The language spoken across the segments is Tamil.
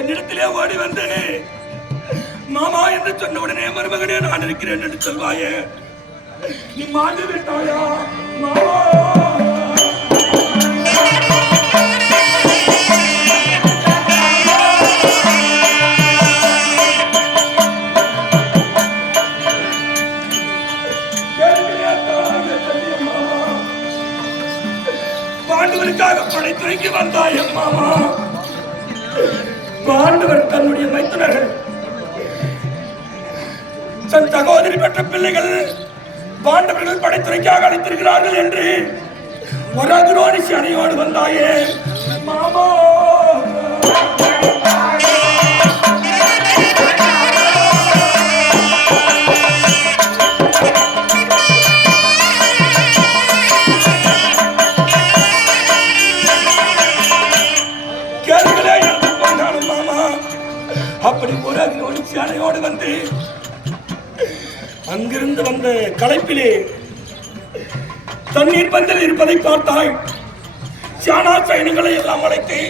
என்னிடத்திலே ஓடி வந்து மாமா என்று சொன்ன உடனே மருமகனே நான் இருக்கிறேன் என்று சொல்வாயே, நீ மாண்டு விட்டாயா மாமா? பாண்டவருக்காக படைத்துறைக்கு வந்தாய் மாமா. பாண்டவர் தன்னுடைய மைத்துனர்கள் தன் சகோதரி பெற்ற பிள்ளைகள் பாண்டவர்கள் படைத்துறைக்காக அழைத்திருக்கிறார்கள் என்று ஒரு அக்ரோனிசி அணையோடு வந்தாயே மாமா. அப்படி ஒரு அக்ரோனிசி அணையோடு வந்து அங்கிருந்து வந்த களைப்பிலே தண்ணீர் பந்தல் இருப்பதை பார்த்தாய். சியானா சைனங்களை எல்லாம் அழைத்து,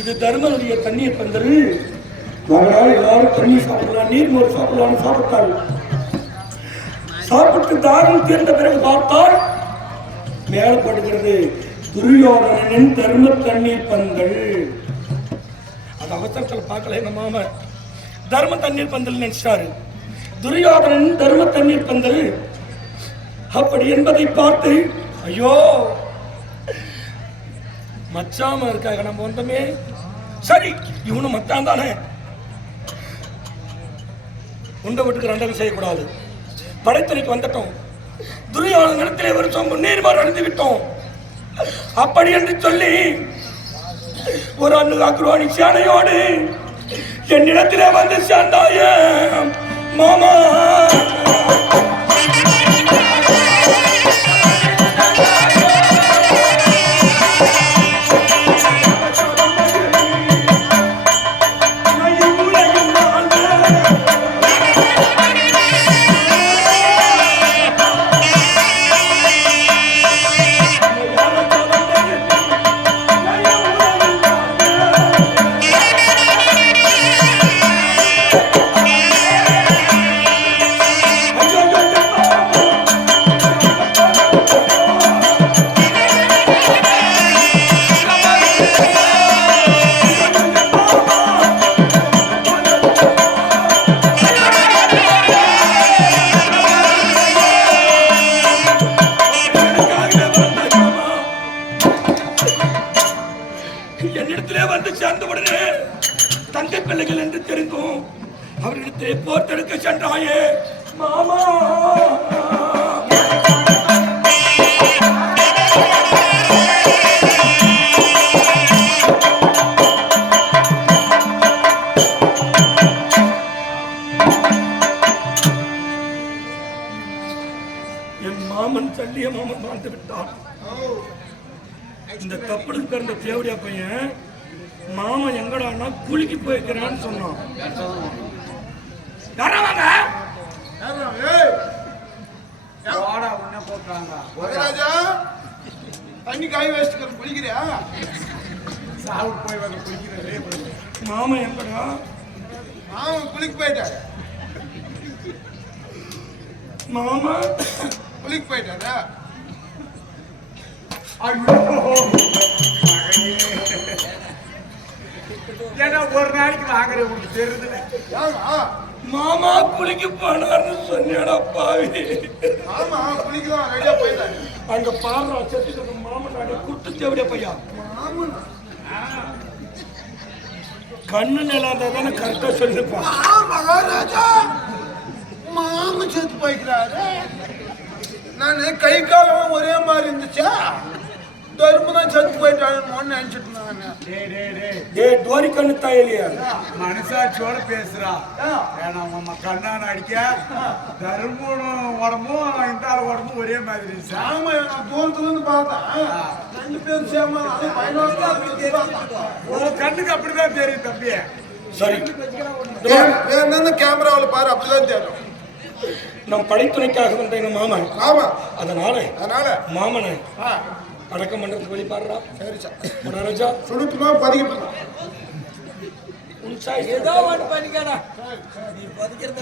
இது தர்மனுடைய தண்ணீர் பந்தல், எல்லாரும் தண்ணீர் சாப்பிடலாம், நீர்மோர் சாப்பிடலாம் சாப்பிட்டாள். சாப்பிட்டு தாகம் தீர்ந்த பிறகு பார்த்தால் மேலப்படுகிறது துரியோதனனின் தர்ம தண்ணீர் பந்தல். அது அவசரத்தில் பார்க்கல எங்க மாம தர்ம தண்ணீர் பந்தல் நினைச்சாரு. துரியோதனன் தர்ம தண்ணீர் பந்தல் அப்படி என்பதை பார்த்து, ஐயோ மச்சாம இருக்காங்க, நம்ம வந்தமே சரி இவனும் மச்சான் தானே, உண்டை வீட்டுக்கு ரெண்டகம் செய்யக்கூடாது, படைத்துறைக்கு வந்துட்டோம், துரியோதன இடத்திலே வருஷம் முன்னேறுமாறு அடைந்து விட்டோம் அப்படி என்று சொல்லி ஒரு அக்ரோனிசி அணையோடு என்னிடத்திலே வந்து சேர்ந்தாய மாமா. என்னிடத்திலே வந்து சேர்ந்த உடனே தந்தை பிள்ளைகள் என்று தெரிந்தும் அவர்களிடத்திலே போர் தடுக்க சென்றாயே மாமா. என் மாமன் சல்லிய மாமன் வாழ்ந்து விட்டான். இந்த தப்புக்கு பிறந்த தேவடியா பையன் மாமா எங்கடான்னா குளிக்கு போயிருக்கிறான்னு சொன்னான். மாமா எங்கடா? மாமா குளிக்கு போயிட்டாரு. மாமா குளிக்கு போயிட்டாரா? ஒரு நாளைக்கு வாங்குற தெரியுது. மாமா குளிக்க போனார்னு சொன்னேடா பாவி. மாமா குளிக்கலாம் ரெடியா போயிட்டாரு. அங்க பாடுறா செத்து மாமன் குட்டு தேவடியா பையா. மாமன் கண்ணு நிலாந்தா தானே கரெக்டா சொல்லிருப்பான். மகாராஜா மாமன் செத்து போய்க்கிறாரு. நான் கை காலம் ஒரே மாதிரி இருந்துச்சா, தருமதான் செத்து போயிட்டான்னு நினைச்சிட்டு கண்ணு தாயிலையா மனசாட்சியோட பேசுறா. ஏன்னா நம்ம கண்ணான அடிக்க தருமனும் உடம்பும் இந்த உடம்பும் ஒரே மாதிரி. ஆமா, நான் தூரத்துல இருந்து பார்த்தேன். ரெண்டு பேரும் சேமா கண்ணுக்கு அப்படிதான் தெரியும் தம்பி. சரி, கேமராவில் பாரு, அப்படிதான் தெரியும். நம் படைத்துணைக்காக வந்த எங்க மாமன். ஆமா, அதனால மாமனை அடக்கம் பண்றதுக்கு வழி பாடுறா. சரி சார், மகாராஜா சுடுட்டுமா பதிக்கிட்டு சாய்ஸ் ஏதோ ஒன்று பண்ணிக்கடா நீ பதிக்கிறது